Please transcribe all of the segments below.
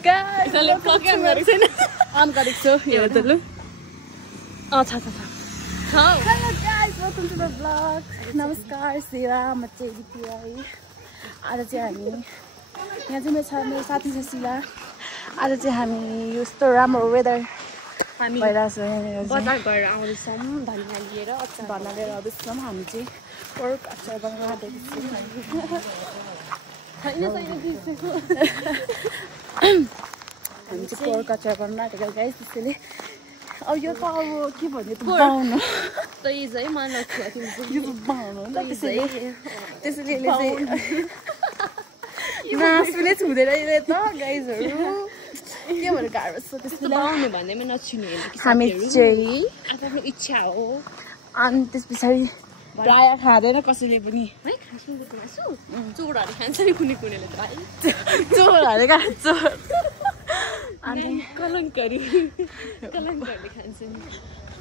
guys यसले blog काम गरेको छैन अन गरेको छु यो त लु छ hello guys welcome to the blog नमस्कार शिला म चाहिँ दिपिआई आज चाहिँ हामी यहाँ चाहिँ मेरो साथी छ शिला आज चाहिँ हामी यस्तो राम्रो वेदर हामी भइरहेछ यहाँनिर बजार गरेर आउँदैछौँ धनिया लिएर अचार भन्ना लिएर आउँदैछौँ हामी चाहिँ पोर्क अचार बनाउन आँटेको छौँ छैन हामी चाहिँ पोर्क अचार बनाउन आँटेको गाइस त्यसैले अब यो त अब के भन्ने त बनाउनु तैज है मन लाग्छ यो बनाउनु नि त त्यसैले यसले चाहिँ मासुले छुँदैन यसले त गाइजहरू के भनेर गाह्रो छ त्यस्तो बनाउने भन्दैमा नछुने हामी चाहिँ आफ्नो इच्छा हो अनि त्यस पछाडि प्रायः खाँदैन कसैले पनि है खासु मासु चोरहरू खान्छ नि कुनै कुनैले त है चोरहरूले खान्छ अनि कलङ्करी कलङ्करले खान्छ नि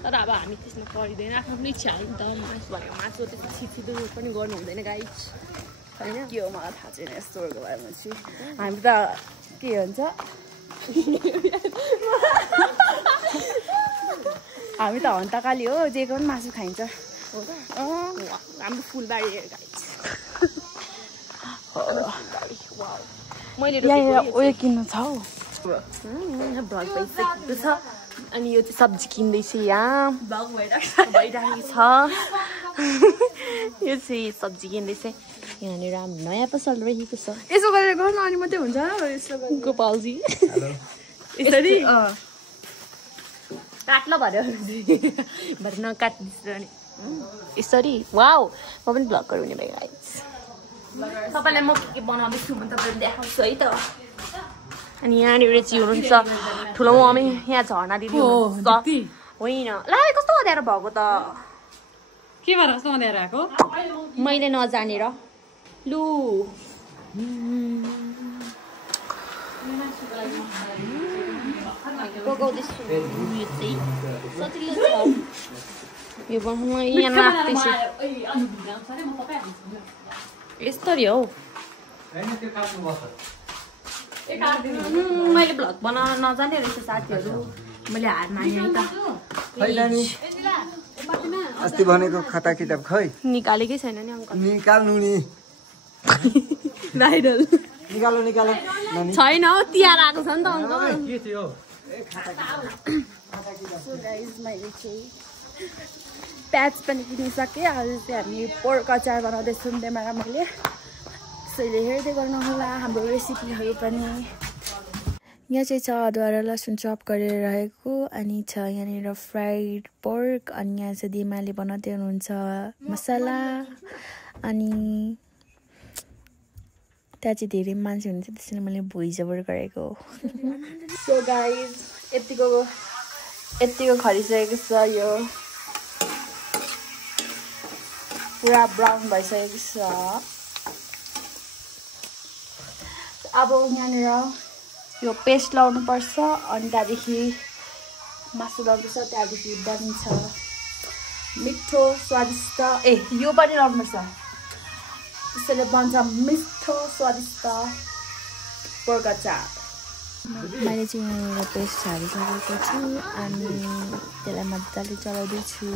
तर अब हामी त्यसमा परिँदैन आफ्नो पनि इच्छा हो नि त मासु भनेको मासु त्यस्तो छिटो पनि गर्नु हुँदैन गाइस होइन के हो मलाई थाहा छैन यस्तोहरूको बारेमा चाहिँ हामी त के भन्छ हामी त हन्तकाली हो जेको पनि मासु खाइन्छ हो त हाम्रो फुलबारी गाइस मैले यहाँनिर उयो किन्नु छ हौ यहाँ भ्लग भइसकेको छ अनि यो चाहिँ सब्जी किन्दैछ यहाँ भ्लग भइरहेको छ यो चाहिँ सब्जी किन्दैछ यहाँनिर हाम्रो नयाँ पसल रहेको छ यसो गरेर गर्नु अनि मात्रै हुन्छ गोपालजी यसरी काट्न भन्यो भरे नकाट्दैछ अनि यसरी वाउ म पनि भ्लग गरौँ नि भाइ गाइस तपाईँलाई म के बनाउँदैछु भने तपाईँले देखाउँछु है त अनि यहाँनिर चाहिँ हुनुहुन्छ ठुलो मम्मी यहाँ झर्ना दिदी होइन ला कस्तो अँध्यारो भएको त के भएर कस्तो अँध्यारो आएको मैले नजानेर लु पकाउँदैछु यो चाहिँ सजिलो छ यो बनाउन यहाँ नाप्दैछु यस्तरी हौ मैले भ्लग बनाउन नजाने रहेछ साथीहरू मैले हार माने त अस्ति भनेको खाता किताब खै निकालेकै छैन नि अङ्कल निकाल्नु नि भाइरल निकाल्नु निकाल्नु छैन हौ तिहार आएको छ नि त अङ्कल के थियो सो गाइस मैले चाहिँ प्याज पनि किनिसकेँ आज चाहिँ हामी पोर्क अचार बनाउँदैछौँ त्यहाँबाट मैले त्यसैले हेर्दै गर्नुहोला हाम्रो रेसिपीहरू पनि यहाँ चाहिँ छ अदुवा र लसुन चप गरेर रहेको अनि छ यहाँनिर फ्राइड पोर्क अनि यहाँ चाहिँ दिमाले बनाउँदै हुनुहुन्छ मसला अनि त्यहाँ चाहिँ धेरै मान्छे हुनुहुन्छ त्यसैले मैले भुइजबर गरेको सो गाइस यतिको खरिसकेको छ यो पुरा ब्राउन भइसकेको छ अब यहाँनिर यो पेस्ट लाउनुपर्छ अनि त्यहाँदेखि मासु लाउनुपर्छ त्यहाँदेखि बनिन्छ मिठो स्वादिष्ट यो पनि लाउनुपर्छ त्यसैले बन्छ मिठो स्वादिष्ट पोर्क अचार मैले चाहिँ यहाँनिर पेस्ट हालिसकेको छु अनि त्यसलाई मजाले चलाउँदैछु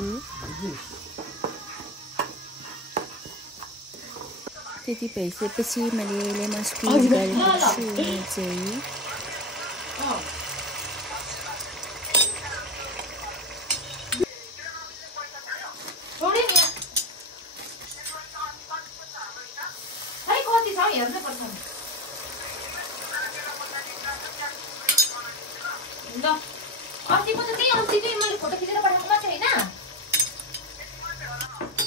त्यति भइसकेपछि मैले लेमन स्क्विज गरेको छु चाहिँ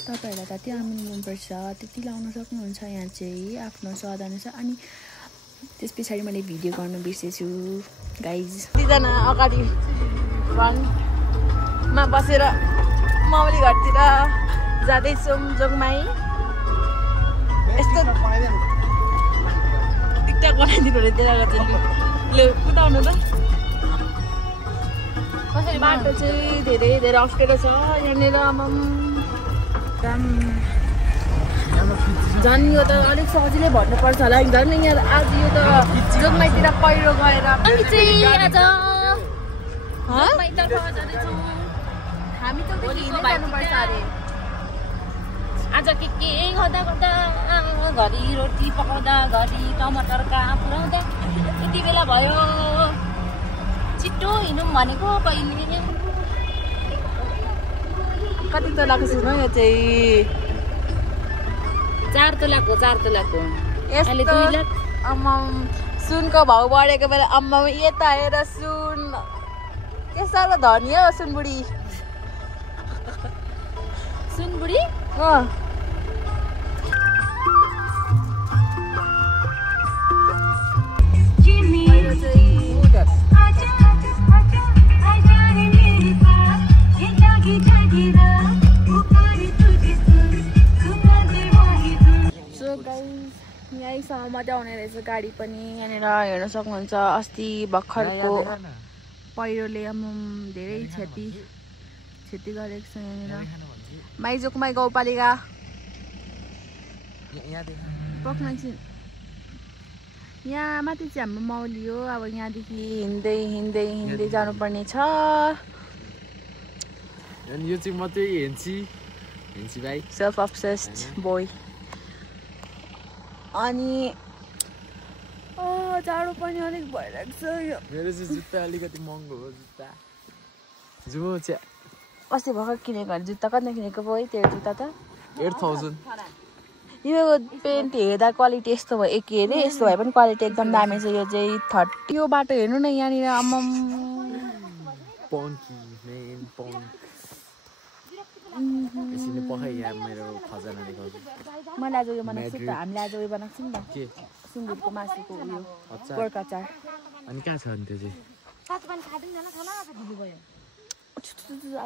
तपाईँहरूलाई त त्यो आमिन मनपर्छ त्यति लाउन सक्नुहुन्छ यहाँ चाहिँ आफ्नो स्वाद अनुसार अनि त्यस पछाडि मैले भिडियो गर्नु बिर्सेछु गाइज दुईजना अगाडि फ्रन्टमा बसेर माउली घरतिर जाँदैछौँ जोगमाई यस्तो टिकटक बनाइदिनु अरे त्यहाँ ल कुदाउनु ल कसरी बाटो चाहिँ धेरै धेरै अप्ठ्यारो छ यहाँनिर झन् यो त अलिक सजिलै भन्नुपर्छ होला झन् यहाँ आज यो त जोगमाईतिर पहिरो गएर हामी चाहिँ आज जोगमाईतर्फ जाँदैछौँ हामी त जानुपर्छ अरे आज के गर्दा गर्दा घरि रोटी पकाउँदा घरि टमाटर कहाँ पुऱ्याउँदा यति बेला भयो छिट्टो हिँडौँ भनेको कहिले कति तोलाको सुन यो चाहिँ 4 तोलाको अहिले 2 लाख आम्मा सुनको भाउ बढेको बेला आम्मा यता हेर सुन के साह्रो धनी हो सुनबुढी सुनबुढी यहीँसम्म मजा आउने रहेछ गाडी पनि यहाँनिर हेर्न सक्नुहुन्छ अस्ति भर्खरको पहिरोले धेरै क्षति गरेको छ यहाँनिर माइजोकमाई गाउँपालिका यहाँ माथि चाहिँ हाम्रो माउली हो अब यहाँदेखि हिँड्दै जानुपर्ने छ यो चाहिँ मात्रै हेन्सी भाइ सेल्फ अब्सेस्ड बोय अनि जाडो पनि अलिक भइरहेको छ यो मेरो चाहिँ जुत्ता अलिकति महँगो हो जुत्ता जुमो चाहिँ अस्ति भर्खर किनेको अरे जुत्ता कति किनेको पो है तेरो जुत्ता त 8000 यो पेन्ट हेर्दा क्वालिटी यस्तो भयो के अरे यस्तो भए पनि क्वालिटी एकदम दामी छ यो चाहिँ 30 यो बाटो हेर्नु न यहाँनिर आम्मम यसरी पखाइ यहाँ मेरो खजाना देखाउँछु मैले आज उयो बनाएको छु त हामीले आज उयो बनाएको छौँ नि त के सुँगुरको मासुको उयो गोर्खा अचार अनि कहाँ छ अनि त्यो चाहिँ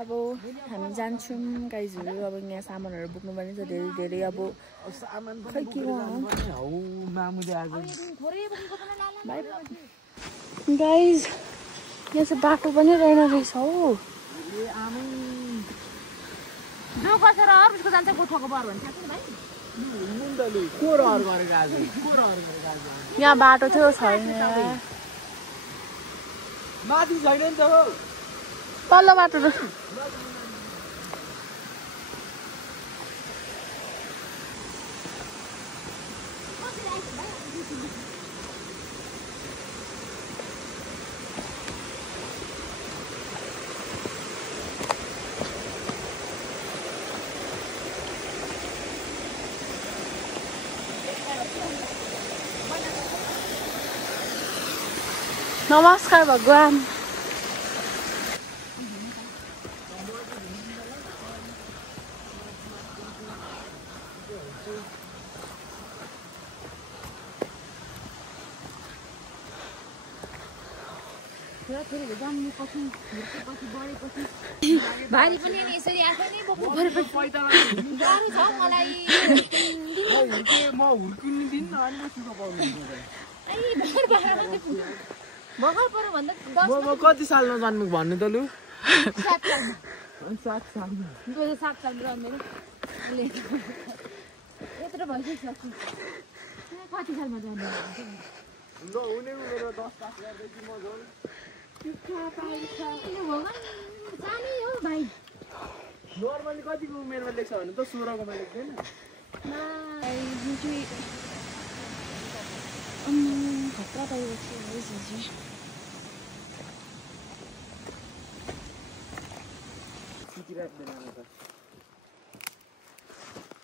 अब हामी जान्छौँ गाइजहरू अब यहाँ सामानहरू बोक्नु पनि छ धेरै अब खै के गाइज यहाँ चाहिँ बाटो पनि रहेन रहेछ हौ जो कसेर अर्को जान्छ गोठको बर भन्छ भाइ यहाँ बाटो थियो छैन माथि छैन नि त हो तल्लो बाटो नमस्कार भगवान भारी पनि यसरी आफै नै बोक्नु पर्यो गाह्रो छ मलाई म हुर्किनु दिन न अनि सुको पाउनु बगर पर्यो भन्दा म कति सालमा जन्मेको भन्नु त लु 7 साल 7 साल 2007 सालमा जन्मेको यत्रो भइसक्यो कति सालमा जन्मेको ल हुने मेरो 10 पास गर्दैछु म झोल जानी हो भाइ नर्मली कतिको उमेरमा लेख्छ भने त 16 को मा लेख्दैन खतरा पाइरहेको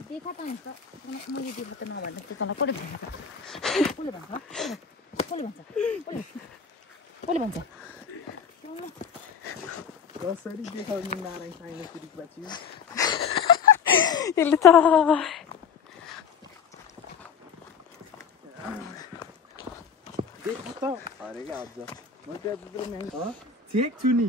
देखा त हुन्छ मैले देखा त नभन्दा त्यो तँलाई कसले भन्छ कसले भन्छ कसरी देखाउने नारायण साइनो सुरिक बाची यसले त देखा त अरे के अझ म त्यहाँ त्यत्रो महँगो चेक छु नि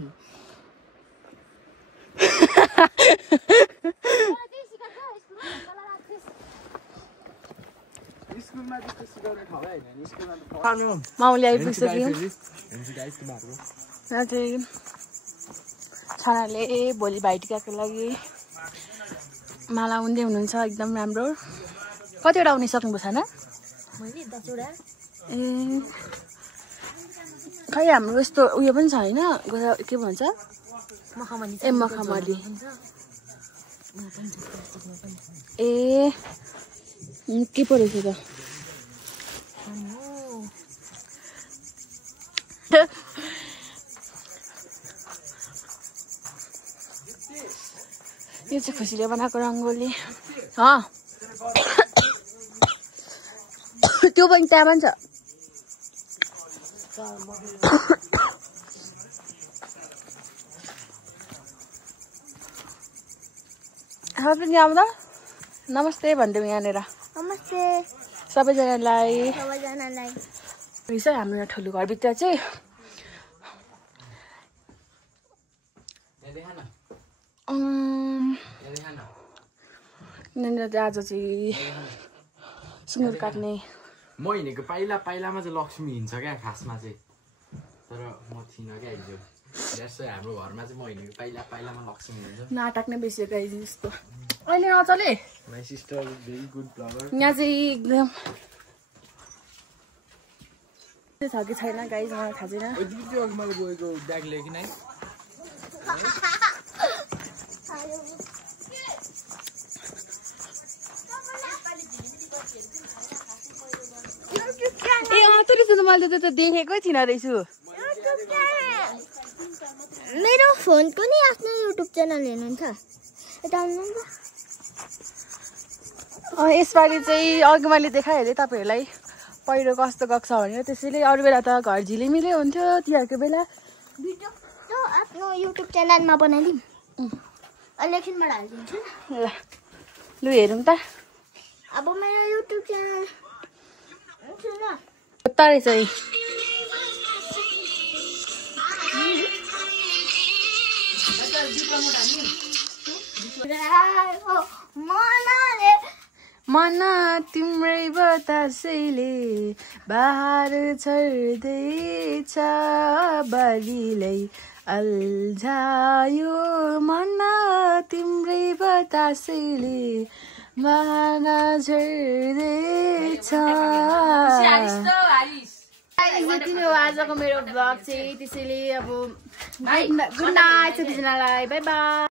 स्कुलमा त्यस्तो सिकाउने ठाउँ हैन नि स्कुलमा त माउली आइपुगिसक्यो चाहिँ छानाले भोलि भाइटिकाको लागि माला उन्दै हुनुहुन्छ एकदम राम्रो कतिवटा आउने सक्नुभएको छैन मैले 10 वटा ए खै हाम्रो यस्तो उयो पनि छ होइन के भन्छ मखमली ए मखमली ए के पो रहेछ त यो चाहिँ खुसीले बनाएको रङ्गोली त्यो पनि त्यहाँ पनि छ पनि आउँदा नमस्ते भनिदिउँ यहाँनिर नमस्ते सबैजनालाई सबैजनालाई छ हाम्रो यहाँ ठुलो घरभित्र चाहिँ आज चाहिँ सुँगुर काट्ने म हिँडेको पाइलामा चाहिँ लक्ष्मी हिँड्छ क्या खासमा चाहिँ तर म थिइनँ क्या हिजो जस्तो हाम्रो घरमा चाहिँ म हिँडेको पाइलामा लक्ष्मी हिँड्छ नाटक नै बेसी गाई जस्तो अहिले नचले my sister very good flower यहाँ चाहिँ एकदम छ कि छैन गाई मलाई थाहा छैन मैले गएको ब्याग लिएँ कि नै ए अँ मैले त देखेकै थिइनँ रहेछु मेरो फोनको नि आफ्नो युट्युब च्यानल हेर्नुहुन्छ यसपालि चाहिँ अघि मैले देखाइहालेँ तपाईँहरूलाई पहिरो कस्तो गएको छ भनेर त्यसैले अरू बेला त घर झिलिमिली हुन्थ्यो तिहारको बेला भिडियो आफ्नो युट्युब च्यानलमा बनाइदिउँ एकछिनबाट हालिदिन्छु ल लु हेरौँ त अब मेरो युट्युब च्यानल तारै चाहिँ मन तिम्रै बतासैले बहार छर्दैछ बलिलै अल्झायो मन तिम्रै बतासैले बहार छर्दैछ यति नै हो आजको मेरो भ्लग चाहिँ त्यसैले अब गुड नाइट सबैजनालाई बाई बाई